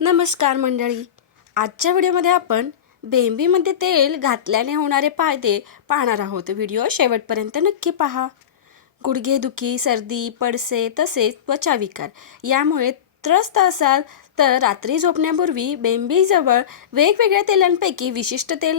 नमस्कार मंडळी. आजच्या व्हिडिओमध्ये आपण बेंबीमध्ये तेल घातल्याने होणारे फायदे पाहणार आहोत. व्हिडिओ शेवटपर्यंत नक्की पहा. गुडघेदुखी, सर्दी, पडसे तसेच त्वचाविकार यामुळे त्रस्त असाल तर रात्री झोपण्यापूर्वी बेंबीजवळ वेगवेगळ्या तेलांपैकी विशिष्ट तेल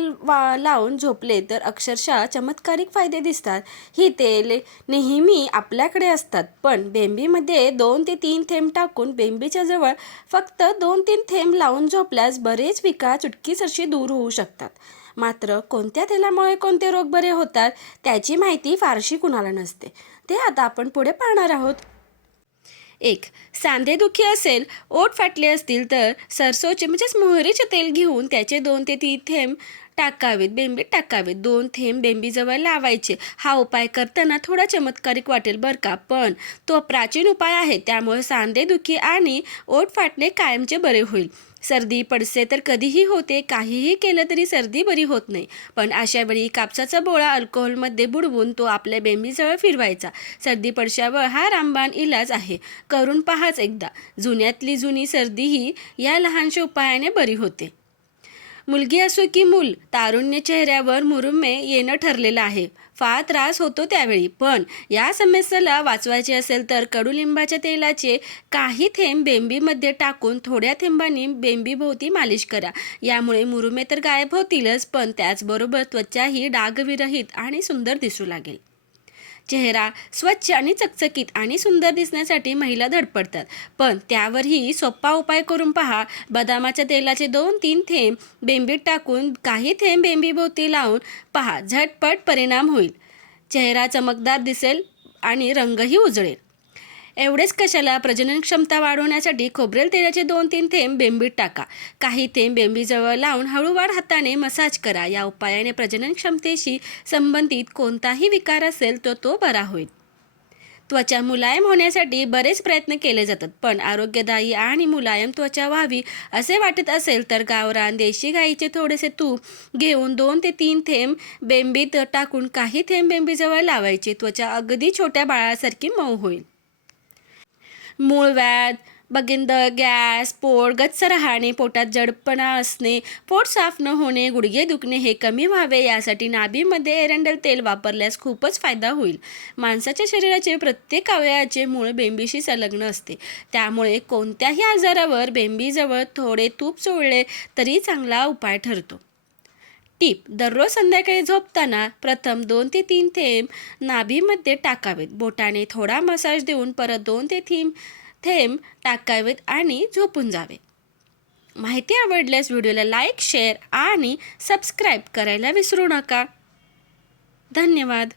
लावून झोपले तर अक्षरशः चमत्कारिक फायदे दिसतात. ही तेले नेहमी आपल्याकडे असतात, पण बेंबीमध्ये 2 ते 3 थेंब टाकून बेंबीच्या जवळ फक्त 2-3 थेंब लावून झोपल्यास बरेच विकार चुटकीसरशी दूर होऊ शकतात. मात्र कोणत्या तेलामुळे कोणते रोग बरे होतात त्याची माहिती फारशी कुणाला नसते. ते आता आपण पुढे पाहणार आहोत. 1. सांधेदुखी असेल, ओठ फाटले असतील तर सरसोचे मोहरीचे तेल घेऊन त्याचे 2 ते 3 थेंब बेंबीत टाकावेत. 2 थेंब बेंबीजवळ लावायचे. हा उपाय करताना थोडा चमत्कारिक वाटेल बरं का, पण तो प्राचीन उपाय आहे. त्यामुळे सांधेदुखी आणि ओठ फाटणे कायमचे बरे होईल. सर्दी, पडसे तर कधीही होते. काहीही केलं तरी सर्दी बरी होत नाही, पण अशावेळी कापसाचा बोळा अल्कोहोलमध्ये बुडवून तो आपल्या बेंबीजवळ फिरवायचा. सर्दी पडशावर हा रामबाण इलाज आहे. करून पहाच एकदा. जुन्यातली जुनी सर्दीही या लहानशा उपायाने बरी होते. मुलगी असो की मूल, तारुण्य चेहऱ्यावर मुरुमे येणं ठरलेलं आहे. फार त्रास होतो त्यावेळी, पण या समस्येला वाचवायचे असेल तर कडुलिंबाच्या तेलाचे काही थेंब बेंबीमध्ये टाकून थोड्या थेंबांनी बेंबीभोवती मालिश करा. यामुळे मुरुमे तर गायब होतीलच, पण त्याचबरोबर त्वचाही डागविरहित आणि सुंदर दिसू लागेल. चेहरा स्वच्छ आणि चकचकीत आणि सुंदर दिसण्यासाठी महिला धडपडतात, पण त्यावरही सोपा उपाय करून पहा. बदामाच्या तेलाचे 2-3 थेंब बेंबीत टाकून काही थेंब बेंबीभोवती लावून पहा. झटपट परिणाम होईल. चेहरा चमकदार दिसेल आणि रंगही उजळेल. एवढेच कशाला, प्रजनन क्षमता वाढवण्यासाठी खोबरेल तेलाचे 2-3 थेंब बेंबीत टाका. काही थेंब बेंबीजवळ लावून हळूवार हाताने मसाज करा. या उपायाने प्रजनन क्षमतेशी संबंधित कोणताही विकार असेल तर तो बरा होईल. त्वचा मुलायम होण्यासाठी बरेच प्रयत्न केले जातात, पण आरोग्यदायी आणि मुलायम त्वचा व्हावी असे वाटत असेल तर गावरान देशी गाईचे थोडेसे तूप घेऊन 2 ते 3 थेंब बेंबीत टाकून काही थेंब बेंबीजवळ लावायचे. त्वचा अगदी छोट्या बाळासारखी मऊ होईल. मूळव्याध, बगिंद, गॅस, पोट गच्च राहणे, पोटात जडपणा असणे, पोट साफ न होणे, गुडघे दुखणे हे कमी व्हावे यासाठी नाभीमध्ये एरंडेल तेल वापरल्यास खूपच फायदा होईल. माणसाच्या शरीराचे प्रत्येक अवयवाचे मूळ बेंबीशी संलग्न असते, त्यामुळे कोणत्याही आजारावर बेंबीजवळ थोडे तूप चोळले तरी चांगला उपाय ठरतो. टीप: दररोज संध्याकाळी झोपताना प्रथम 2 ते 3 थेंब नाभीमध्ये टाकावेत. बोटाने थोडा मसाज देऊन परत 2 ते 3 थेंब टाकावेत आणि झोपून जावे. माहिती आवडल्यास व्हिडिओला लाईक, शेअर आणि सबस्क्राईब करायला विसरू नका. धन्यवाद.